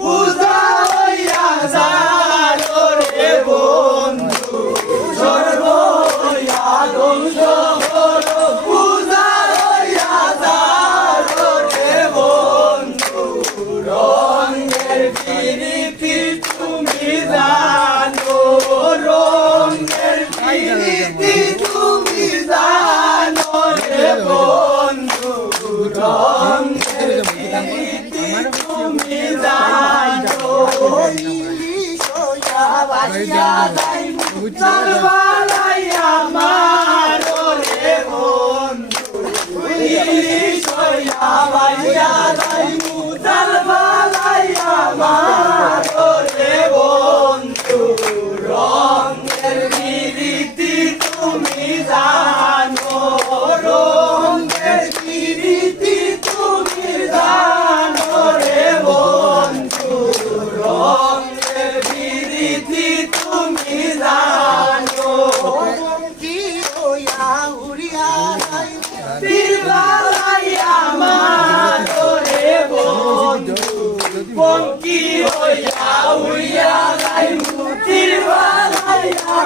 পূজা হইয়া যালো রে বন্ধু সর্বয়া ধ্বংস হলো পূজা হইয়া যালো রে বন্ধু রঙের প্রীতি তুমি জানো রঙের প্রীতি তুমি জানো রে বন্ধু রঙের প্রীতি তুমি জানো বাড়িয়া যাই চলবালাইয়া মারো রে বন্ধু বাড়িয়া যাই চলবালাইয়া মারো রে বন্ধু রঙের প্রীতি তুমি জানো রঙের প্রীতি তুমি জানো রে বন্ধু রঙের প্রীতি তুমি জানো তিরবালাইয়া মারো রে বন্ধু পঙ্কি হইয়া উড়িয়া যাই তিরবালাইয়া